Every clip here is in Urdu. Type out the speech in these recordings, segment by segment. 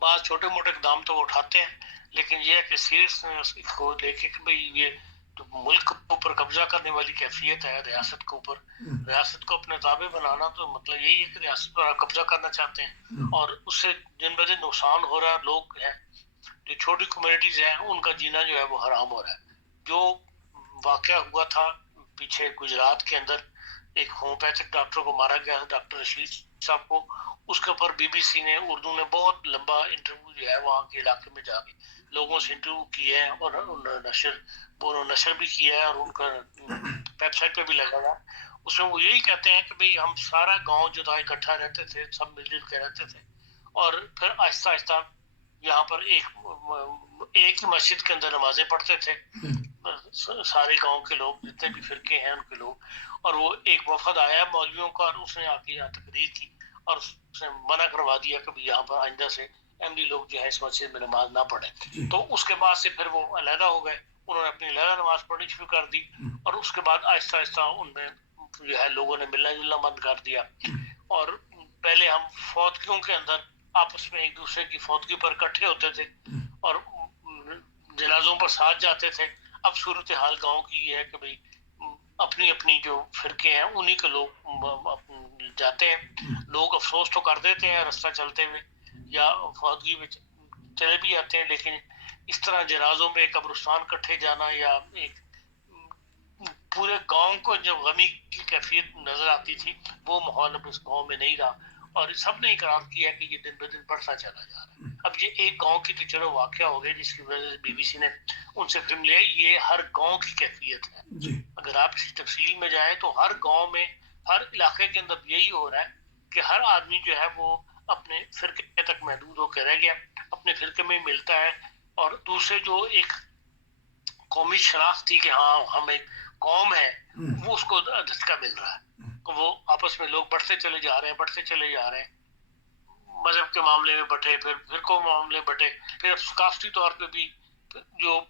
بعض چھوٹے موٹے اقدام تو وہ اٹھاتے ہیں، لیکن یہ ہے کہ سیریسنس کو دیکھے کہ بھئی یہ جو ملک کے اوپر قبضہ کرنے والی کیفیت ہے، ریاست کے اوپر، ریاست کو اپنے تابع بنانا، تو مطلب یہی ہے کہ ریاست پر آپ قبضہ کرنا چاہتے ہیں، اور اس سے دن بدن نقصان ہو رہا ہے. لوگ ہیں جو چھوٹی کمیونٹیز ہیں ان کا جینا جو ہے وہ حرام ہو رہا ہے. جو واقعہ ہوا تھا پیچھے گجرات کے اندر، ایک ہومیوپیتھک ڈاکٹر کو مارا گیا، ڈاکٹر رشید صاحب کو، اس کے اوپر بی بی سی نے اردو میں بہت لمبا انٹرویو جو ہے وہاں کے علاقے میں جا کے لوگوں سے انٹرویو کیا ہے، اور انہوں نے نشر بھی کیا ہے، اور ان کا ویب سائٹ پہ بھی لگا ہوا. اس میں وہ یہی کہتے ہیں کہ بھئی ہم سارا گاؤں جو تھا اکٹھا رہتے تھے، سب مل جل کے رہتے تھے، اور پھر آہستہ آہستہ یہاں پر ایک ہی مسجد کے اندر نمازیں پڑھتے تھے سارے گاؤں کے لوگ، جتنے بھی فرقے ہیں ان کے لوگ. اور وہ ایک وفد آیا مولویوں کا، اور اس نے آ کے یہاں تقریر کی، اور اس نے منع کروا دیا کہ یہاں پر آئندہ سے احمدی لوگ جو ہے اس مسجد میں نماز نہ پڑھیں. تو اس کے بعد سے پھر وہ علیحدہ ہو گئے، انہوں نے اپنی علیحدہ نماز پڑھنی شروع کر دی، اور اس کے بعد آہستہ آہستہ ان میں جو ہے لوگوں نے ملنا جلنا بند کر دیا. اور پہلے ہم فوتگیوں کے اندر آپس میں ایک دوسرے کی فوتگی پر اکٹھے ہوتے تھے اور جنازوں پر ساتھ جاتے تھے. اب صورتحال گاؤں کی یہ ہے کہ بھئی اپنی اپنی جو فرقے ہیں انہی کے لوگ جاتے ہیں. لوگ افسوس تو کر دیتے ہیں رستہ چلتے ہوئے یا فوتگی میں چلے بھی جاتے ہیں، لیکن اس طرح جنازوں میں قبرستان کٹھے جانا یا ایک پورے گاؤں کو جو غمی کی کیفیت نظر آتی تھی، وہ ماحول اب اس گاؤں میں نہیں رہا، اور سب نے اقرار کیا کہ یہ دن بدن بڑھتا چلا جا رہا ہے. اب یہ ایک گاؤں کی تو چلو واقعہ ہو گیا جس کی وجہ سے بی بی سی نے ان سے فلم لیا، یہ ہر گاؤں کی کیفیت ہے. اگر آپ اس تفصیل میں جائیں تو ہر گاؤں میں، ہر علاقے کے اندر یہی ہو رہا ہے کہ ہر آدمی جو ہے وہ اپنے فرقے تک محدود ہو کے رہ گیا، اپنے فرقے میں ملتا ہے، اور دوسرے جو ایک قومی شناخت تھی کہ ہاں ہم ایک قوم ہے، وہ اس کو دھچکا مل رہا ہے. وہ آپس میں لوگ بڑھتے چلے جا رہے ہیں، بڑھتے چلے جا رہے ہیں، مذہب کے معاملے میں بٹے، پھر فرقوں معاملے بٹے، پھر ثقافتی طور پہ بھی جو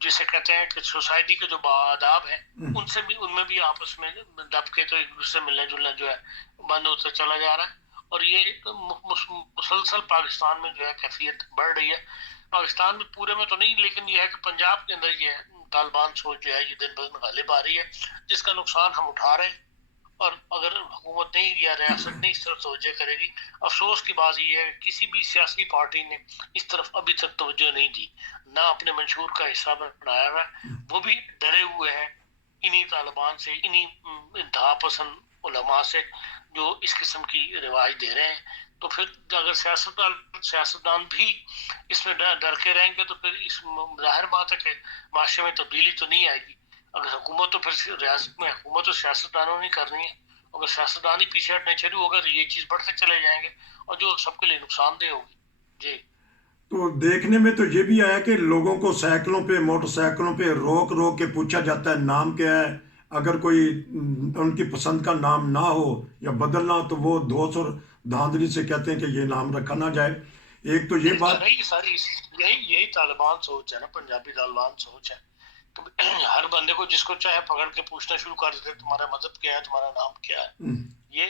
جسے کہتے ہیں کہ سوسائٹی کے جو آداب ہیں ان سے بھی، ان میں بھی آپس میں دب کے تو ایک دوسرے سے ملنا جلنا جو ہے بند ہوتا چلا جا رہا ہے. اور یہ مسلسل پاکستان میں جو ہے کیفیت بڑھ رہی ہے. پاکستان میں پورے میں تو نہیں، لیکن یہ ہے کہ پنجاب کے اندر یہ طالبان سوچ جو ہے یہ دن بدن غالب آ رہی ہے، جس کا نقصان ہم اٹھا رہے ہیں. اور اگر حکومت نہیں یا ریاست نہیں اس طرف توجہ کرے گی، افسوس کی بات یہ ہے کہ کسی بھی سیاسی پارٹی نے اس طرف ابھی تک توجہ نہیں دی، نہ اپنے منشور کا حصہ بنایا ہوا ہے. وہ بھی ڈرے ہوئے ہیں انہی طالبان سے، انہی انتہا پسند علماء سے جو اس قسم کی رواج دے رہے ہیں. تو پھر اگر سیاستدان بھی اس میں ڈر کے رہیں گے تو پھر اس ظاہر بات ہے کہ معاشرے میں تبدیلی تو نہیں آئے گی. اگر حکومت تو پھر ریاست میں حکومت تو سیاستدانوں نے کرنی ہے، اگر سیاستدان ہی پیچھے ہٹنے شروع ہوگا تو یہ چیز بڑھتے چلے جائیں گے، اور جو سب کے لیے نقصان دہ ہوگی. جی تو دیکھنے میں تو یہ بھی آیا کہ لوگوں کو سائیکلوں پہ، موٹر سائیکلوں پہ روک روک کے پوچھا جاتا ہے نام کیا ہے. اگر کوئی ان کی پسند کا نام نہ ہو یا بدلنا ہو تو وہ دوست اور دھاندلی سے کہتے ہیں کہ یہ نام رکھا نہ جائے. ایک تو یہ بات، نہیں، ساری یہی طالبان سوچ ہے نا، پنجابی طالبان سوچ ہے. ہر بندے کو جس کو چاہے پکڑ کے پوچھنا شروع کر دیتے تمہارا مذہب کیا ہے، تمہارا نام کیا ہے. یہ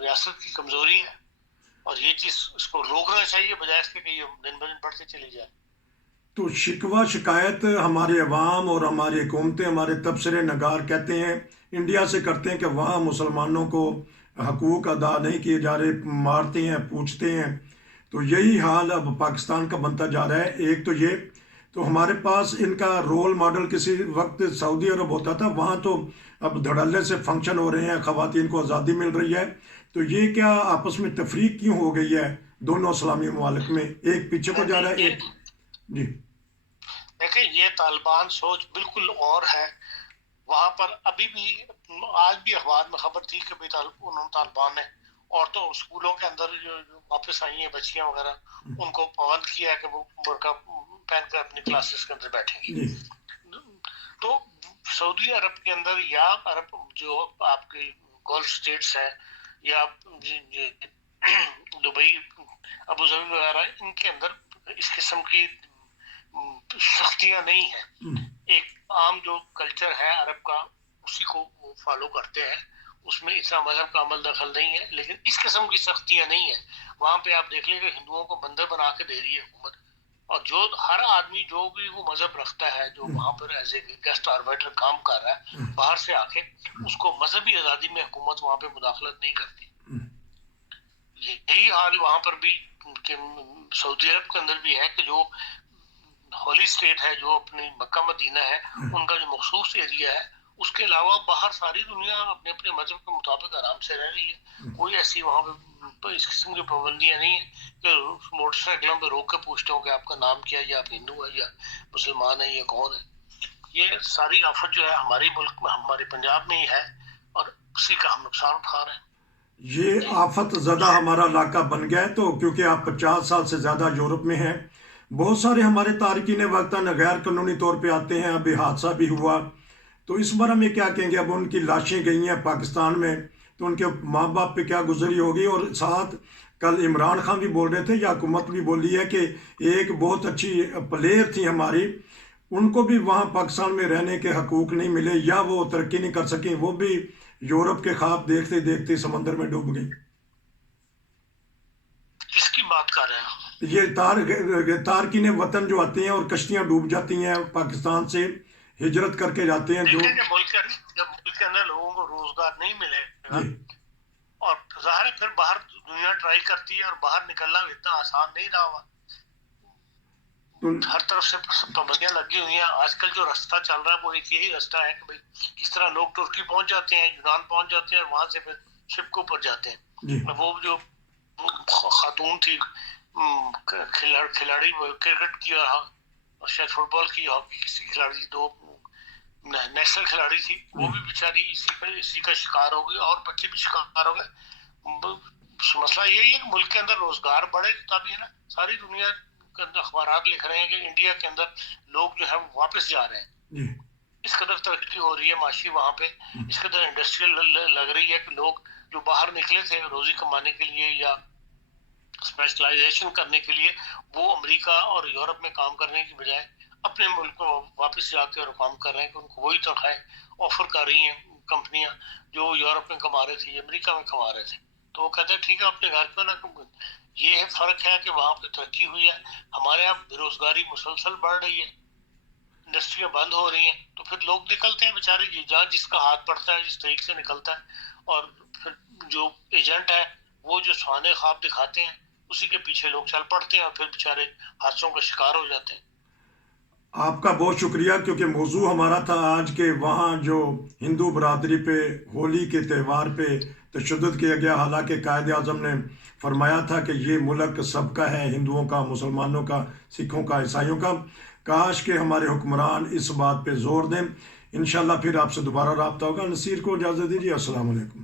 ریاست کی کمزوری ہے، اور یہ چیز اس کو روکنا چاہیے بجائے اس کے کہ یہ دن بدن بڑھتے چلی جائے. تو شکوہ شکایت ہمارے عوام اور ہماری حکومتیں، ہمارے تبصرے نگار کہتے ہیں انڈیا سے کرتے ہیں کہ وہاں مسلمانوں کو حقوق ادا نہیں کیے جا رہے، مارتے ہیں، پوچھتے ہیں. تو یہی حال اب پاکستان کا بنتا جا رہا ہے. ایک تو یہ، تو ہمارے پاس ان کا رول ماڈل کسی وقت سعودی عرب ہوتا تھا، وہاں تو اب دھڑلے سے فنکشن ہو رہے ہیں، خواتین کو آزادی مل رہی ہے. تو یہ کیا آپس میں تفریق کیوں ہو گئی ہے دونوں اسلامی ممالک میں؟ ایک پیچھے کو جا رہا ہے، ایک جی. دیکھیں یہ طالبان سوچ بالکل اور ہے. وہاں پر ابھی بھی آج بھی اخبار میں خبر تھی کہ انہوں طالبان نے عورتوں اسکولوں کے اندر جو واپس آئی ہیں بچیاں وغیرہ، ان کو پابند کیا ہے کہ وہ برقع پہن کر اپنی کلاسز کے اندر بیٹھیں گی. تو سعودی عرب کے اندر یا عرب جو آپ کے گولف اسٹیٹس ہیں یا دبئی، ابوظہبی وغیرہ، ان کے اندر اس قسم کی سختیاں نہیں ہیں. ایک عام جو کلچر ہے عرب کا اسی کو وہ فالو کرتے ہیں، اس میں اتنا مذہب کا عمل دخل نہیں ہے، لیکن اس قسم کی سختیاں نہیں ہیں. وہاں پہ آپ دیکھ لیں کہ ہندوؤں کو بندر بنا کے دے رہی ہے حکومت، اور جو ہر آدمی جو بھی وہ مذہب رکھتا ہے، جو وہاں پر ایز اے گیسٹ آربیٹر کام کر رہا ہے باہر سے آ کے، اس کو مذہبی آزادی میں حکومت وہاں پہ مداخلت نہیں کرتی. یہی حال وہاں پر بھی کہ سعودی عرب کے اندر بھی ہے کہ جو ہولی اسٹیٹ ہے، جو اپنی مکہ مدینہ ہے، ان کا جو مخصوص ایریا ہے، اس کے علاوہ باہر ساری دنیا اپنے اپنے مذہب کے مطابق آرام سے رہ رہی ہے. کوئی ایسی وہاں پہ اس قسم کی پابندیاں نہیں ہیں کہ موٹر سائیکلوں پہ روک کے پوچھتے ہوں کہ آپ کا نام کیا ہے، یا آپ ہندو ہے یا مسلمان ہے یا کون ہے. یہ ساری آفت جو ہے ہمارے ملک میں، ہمارے پنجاب میں ہی ہے، اور اسی کا ہم نقصان اٹھا رہے ہیں. یہ آفت زدہ ہمارا علاقہ بن گیا ہے، تو کیونکہ آپ 50 سال سے زیادہ یورپ میں ہیں، بہت سارے ہمارے تارکین وطن غیر قانونی طور پہ آتے ہیں. ابھی حادثہ بھی ہوا، تو اس بارے میں کیا کہیں گے؟ اب ان کی لاشیں گئی ہیں پاکستان میں، تو ان کے ماں باپ پہ کیا گزری ہوگی؟ اور ساتھ کل عمران خان بھی بول رہے تھے، یا حکومت بھی بولی ہے کہ ایک بہت اچھی پلیئر تھی ہماری، ان کو بھی وہاں پاکستان میں رہنے کے حقوق نہیں ملے، یا وہ ترقی نہیں کر سکیں، وہ بھی یورپ کے خواب دیکھتے دیکھتے سمندر میں ڈوب گئی. کس کی بات کر رہے ہیں؟ یہ تارکین وطن جو آتے ہیں اور کشتیاں ڈوب جاتی ہیں، پاکستان سے ہجرت کر کے جاتے ہیں جو. دیکھیں کہ ملک کے اندر لوگوں کو روزگار نہیں ملے گا، جی اور ظاہر ہے پھر باہر دنیا ٹرائی کرتی ہے، اور باہر نکلنا اتنا آسان نہیں رہا ہوا. ہر طرف سے پابندیاں لگی ہوئی ہیں. آج کل جو رستہ چل رہا ہے وہ ایک یہی رستہ ہے کہ بھائی کس طرح لوگ ترکی پہنچ جاتے ہیں، یونان پہنچ جاتے ہیں، اور وہاں سے پھر شپ کے اوپر جاتے ہیں. جی وہ جو خاتون تھی کھلاڑی کرکٹ کی اور شاید فٹ بال کی، ہاکی کسی کھلاڑی، دو نیشنل کھلاڑی تھی، وہ بھی بیچاری اسی کا شکار ہو گئی، اور بچے بھی شکار ہو گئے. مسئلہ یہی ہے کہ ملک کے اندر روزگار بڑھے تبھی ہے نا. ساری دنیا کے اندر اخبارات لکھ رہے ہیں کہ انڈیا کے اندر لوگ جو ہے واپس جا رہے ہیں. جی اس قدر ترقی ہو رہی ہے معاشی وہاں پہ، اس قدر انڈسٹریل لگ رہی ہے کہ لوگ جو باہر نکلے تھے روزی کمانے کے لیے یا اسپیشلائزیشن کرنے کے لیے، وہ امریکہ اور یورپ میں کام کرنے کی بجائے اپنے ملک کو واپس جا کے اور کام کر رہے ہیں کہ ان کو وہی تنخواہیں آفر کر رہی ہیں کمپنیاں جو یورپ میں کما رہے تھے، امریکہ میں کما رہے تھے. تو وہ کہتے ہیں ٹھیک ہے اپنے گھر پہ نہ. یہ فرق ہے کہ وہاں پہ ترقی ہوئی ہے، ہمارے یہاں بے روزگاری مسلسل بڑھ رہی ہے، انڈسٹریاں بند ہو رہی ہیں، تو پھر لوگ نکلتے ہیں بیچارے، جہاں جس کا ہاتھ پڑتا ہے جس طریقے سے نکلتا ہے. اور پھر جو ایجنٹ ہے وہ جو سہانے خواب دکھاتے ہیں اسی کے پیچھے لوگ چل پڑتے ہیں، اور پھر بیچارے حادثوں کا شکار ہو جاتے ہیں. آپ کا بہت شکریہ، کیونکہ موضوع ہمارا تھا آج کے وہاں جو ہندو برادری پہ ہولی کے تہوار پہ تشدد کیا گیا، حالانکہ قائد اعظم نے فرمایا تھا کہ یہ ملک سب کا ہے، ہندوؤں کا، مسلمانوں کا، سکھوں کا، عیسائیوں کا. کاش کہ ہمارے حکمران اس بات پہ زور دیں. انشاءاللہ پھر آپ سے دوبارہ رابطہ ہوگا. نصیر کو اجازت دیجیے. السلام علیکم.